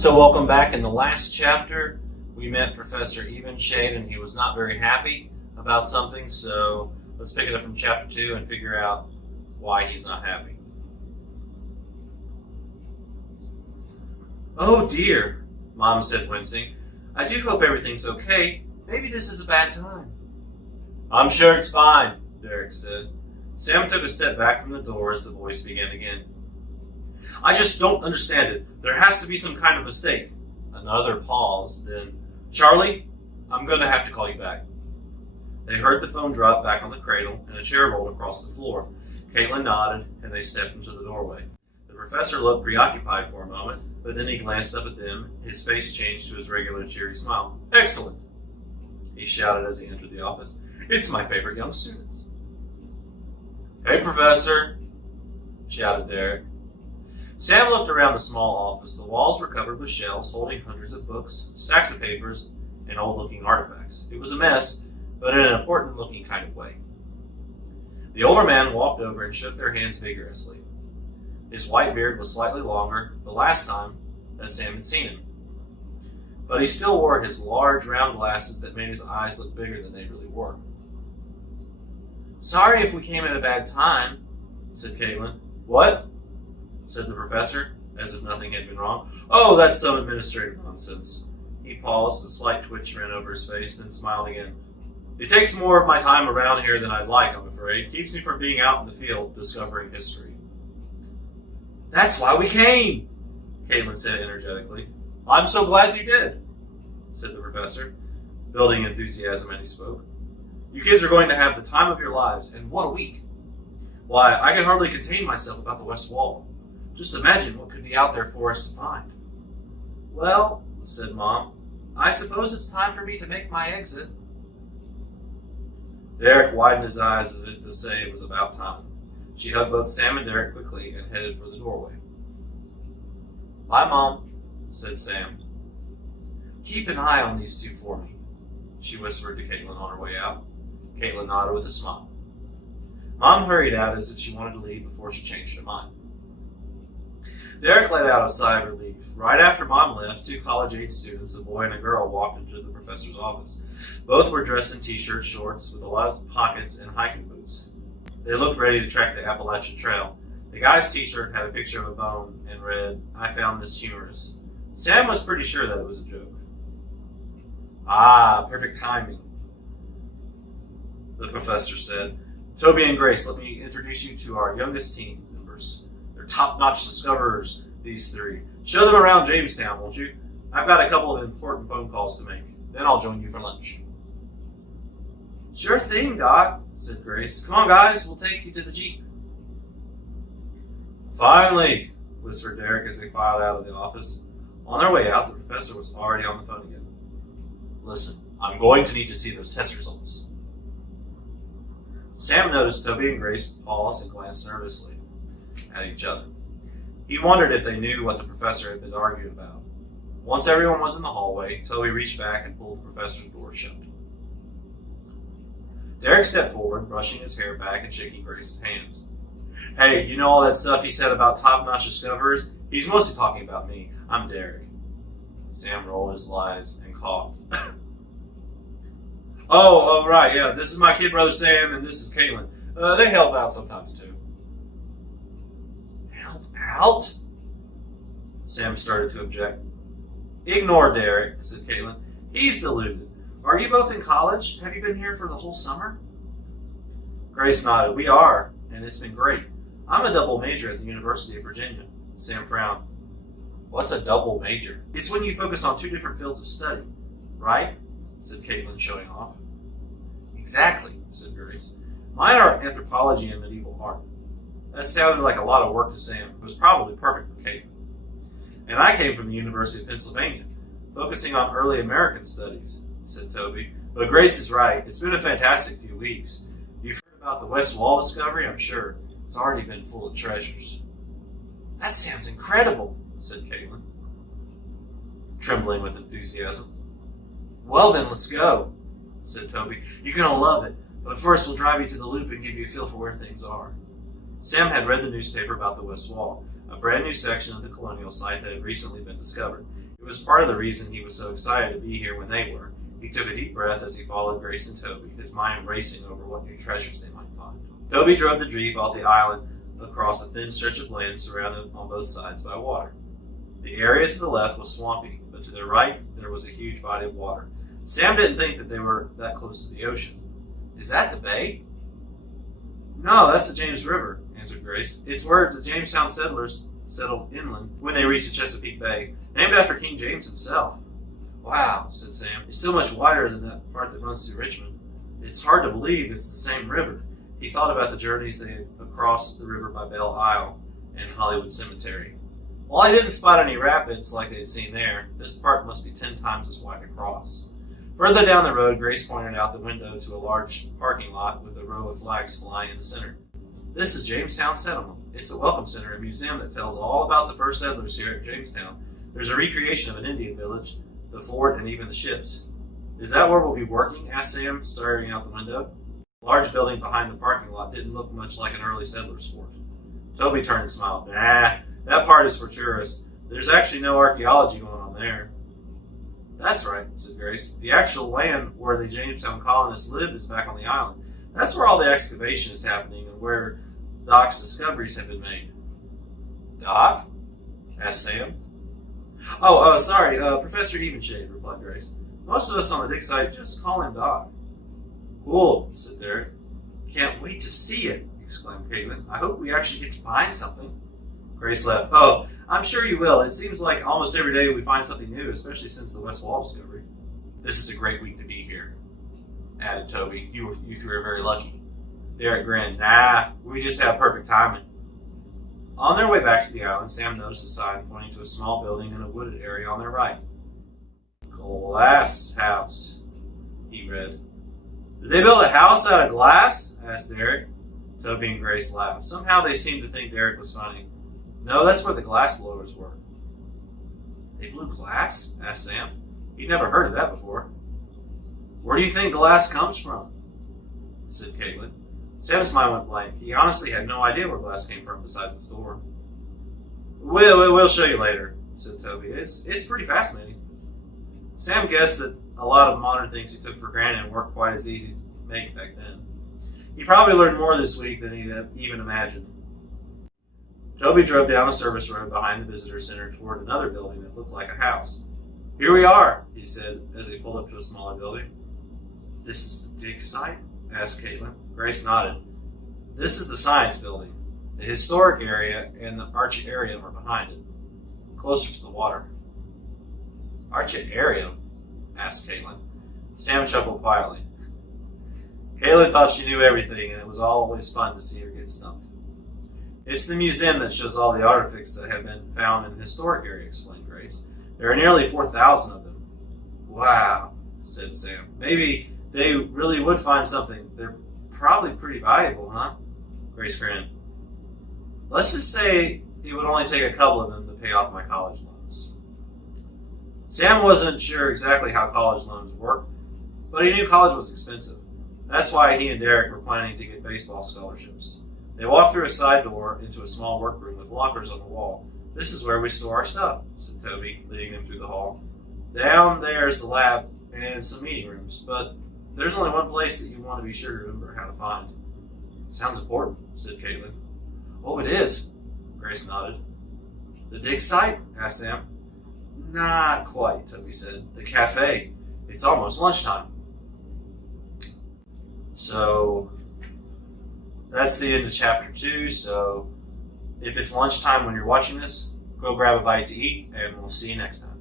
So welcome back. In the last chapter, we met Professor Evanshade, and he was not very happy about something, so let's pick it up from chapter 2 and figure out why he's not happy. "Oh dear," Mom said, wincing. "I do hope everything's okay. Maybe this is a bad time." "I'm sure it's fine," Derek said. Sam took a step back from the door as the voice began again. "I just don't understand it. There has to be some kind of mistake." Another pause, then, "Charlie, I'm going to have to call you back." They heard the phone drop back on the cradle and a chair rolled across the floor. Caitlin nodded and they stepped into the doorway. The professor looked preoccupied for a moment, but then he glanced up at them. His face changed to his regular cheery smile. "Excellent," he shouted as he entered the office. "It's my favorite young students." "Hey, Professor," shouted Derek. Sam looked around the small office. The walls were covered with shelves holding hundreds of books, stacks of papers, and old-looking artifacts. It was a mess, but in an important-looking kind of way. The older man walked over and shook their hands vigorously. His white beard was slightly longer the last time that Sam had seen him, but he still wore his large, round glasses that made his eyes look bigger than they really were. "Sorry if we came at a bad time," said Caitlin. "What?" said the professor, as if nothing had been wrong. "Oh, that's some administrative nonsense." He paused, a slight twitch ran over his face, then smiled again. "It takes more of my time around here than I'd like, I'm afraid. It keeps me from being out in the field discovering history." "That's why we came," Caitlin said energetically. "I'm so glad you did," said the professor, building enthusiasm as he spoke. "You kids are going to have the time of your lives, and what a week. Why, I can hardly contain myself about the West Wall. Just imagine what could be out there for us to find." "Well," said Mom, "I suppose it's time for me to make my exit." Derek widened his eyes as if to say it was about time. She hugged both Sam and Derek quickly and headed for the doorway. "Bye, Mom," said Sam. "Keep an eye on these two for me," she whispered to Caitlin on her way out. Caitlin nodded with a smile. Mom hurried out as if she wanted to leave before she changed her mind. Derek let out a sigh of relief. Right after Mom left, two college-age students, a boy and a girl, walked into the professor's office. Both were dressed in t-shirts, shorts, with a lot of pockets, and hiking boots. They looked ready to trek the Appalachian Trail. The guy's t-shirt had a picture of a bone and read, "I found this humorous." Sam was pretty sure that it was a joke. "Ah, perfect timing," the professor said. "Toby and Grace, let me introduce you to our youngest team members. They're top-notch discoverers, these three. Show them around Jamestown, won't you? I've got a couple of important phone calls to make. Then I'll join you for lunch." "Sure thing, Doc," said Grace. "Come on, guys, we'll take you to the Jeep." "Finally," whispered Derek as they filed out of the office. On their way out, the professor was already on the phone again. "Listen, I'm going to need to see those test results." Sam noticed Toby and Grace pause and glance nervously at each other. He wondered if they knew what the professor had been arguing about. Once everyone was in the hallway, Toby reached back and pulled the professor's door shut. Derek stepped forward, brushing his hair back and shaking Grace's hands. "Hey, you know all that stuff he said about top-notch discoverers? He's mostly talking about me. I'm Derek." Sam rolled his eyes and coughed. Oh, right, yeah. This is my kid brother Sam, and this is Caitlin. They help out sometimes, too." "Help out?" Sam started to object. "Ignore Derek," said Caitlin. "He's deluded. Are you both in college? Have you been here for the whole summer?" Grace nodded. "We are, and it's been great. I'm a double major at the University of Virginia." Sam frowned. "What's a double major?" "It's when you focus on two different fields of study, right?" said Caitlin, showing off. "Exactly," said Grace. "Mine are anthropology and medieval art." That sounded like a lot of work to Sam. It was probably perfect for Caitlin. "And I came from the University of Pennsylvania, focusing on early American studies," said Toby. "But Grace is right. It's been a fantastic few weeks. You've heard about the West Wall discovery, I'm sure. It's already been full of treasures." "That sounds incredible," said Caitlin, trembling with enthusiasm. "Well then, let's go," said Toby. "You're going to love it. But first we'll drive you to the Loop and give you a feel for where things are." Sam had read the newspaper about the West Wall, a brand new section of the colonial site that had recently been discovered. It was part of the reason he was so excited to be here when they were. He took a deep breath as he followed Grace and Toby, his mind racing over what new treasures they might find. Toby drove the jeep off the island across a thin stretch of land surrounded on both sides by water. The area to the left was swampy, but to the right there was a huge body of water. Sam didn't think that they were that close to the ocean. Is that the bay? No, that's the James River, answered Grace. It's where the Jamestown settlers settled inland when they reached the Chesapeake Bay, named after King James himself. Wow, said Sam. It's so much wider than that part that runs through Richmond. It's hard to believe it's the same river. He thought about the journeys they had across the river by Belle Isle and Hollywood Cemetery. While he didn't spot any rapids like they had seen there, this part must be 10 times as wide to cross. Further down the road, Grace pointed out the window to a large parking lot with a row of flags flying in the center. This is Jamestown Settlement. It's a welcome center and museum that tells all about the first settlers here at Jamestown. There's a recreation of an Indian village, the fort, and even the ships. Is that where we'll be working? Asked Sam, staring out the window. The large building behind the parking lot didn't look much like an early settler's fort. Toby turned and smiled. Nah, that part is for tourists. There's actually no archaeology going on there. That's right, said Grace. The actual land where the Jamestown colonists lived is back on the island. That's where all the excavation is happening and where Doc's discoveries have been made. Doc? Asked Sam. Sorry, Professor Evanshade, replied Grace. Most of us on the dig site just call him Doc. Cool, said Derek. Can't wait to see it, exclaimed Caitlin. I hope we actually get to find something. Grace laughed. Oh, I'm sure you will. It seems like almost every day we find something new, especially since the West Wall discovery. This is a great week to be here, added Toby. You three are very lucky. Derek grinned. Nah, we just have perfect timing. On their way back to the island, Sam noticed a sign pointing to a small building in a wooded area on their right. Glass house, he read. Did they build a house out of glass? Asked Derek. Toby and Grace laughed. Somehow they seemed to think Derek was funny. No, that's where the glass blowers were. They blew glass? Asked Sam. He'd never heard of that before. Where do you think glass comes from? Said Caitlin. Sam's mind went blank. He honestly had no idea where glass came from besides the store. We'll show you later, said Toby. It's pretty fascinating. Sam guessed that a lot of modern things he took for granted weren't quite as easy to make back then. He probably learned more this week than he'd even imagined. Toby drove down a service road behind the visitor center toward another building that looked like a house. Here we are, he said as he pulled up to a smaller building. This is the dig site? Asked Caitlin. Grace nodded. This is the science building. The historic area and the archaearium are behind it, closer to the water. Archaearium? Asked Caitlin. Sam chuckled quietly. Caitlin thought she knew everything, and it was always fun to see her get stumped. It's the museum that shows all the artifacts that have been found in the historic area, explained Grace. There are nearly 4,000 of them. Wow, said Sam. Maybe they really would find something. They're probably pretty valuable, huh? Grace grinned. Let's just say it would only take a couple of them to pay off my college loans. Sam wasn't sure exactly how college loans work, but he knew college was expensive. That's why he and Derek were planning to get baseball scholarships. They walked through a side door into a small workroom with lockers on the wall. This is where we store our stuff, said Toby, leading them through the hall. Down there's the lab and some meeting rooms, but there's only one place that you want to be sure to remember how to find. Sounds important, said Caitlin. Oh, it is, Grace nodded. The dig site? Asked Sam. Not quite, Toby said. The cafe. It's almost lunchtime. So that's the end of chapter 2. So if it's lunchtime when you're watching this, go grab a bite to eat, and we'll see you next time.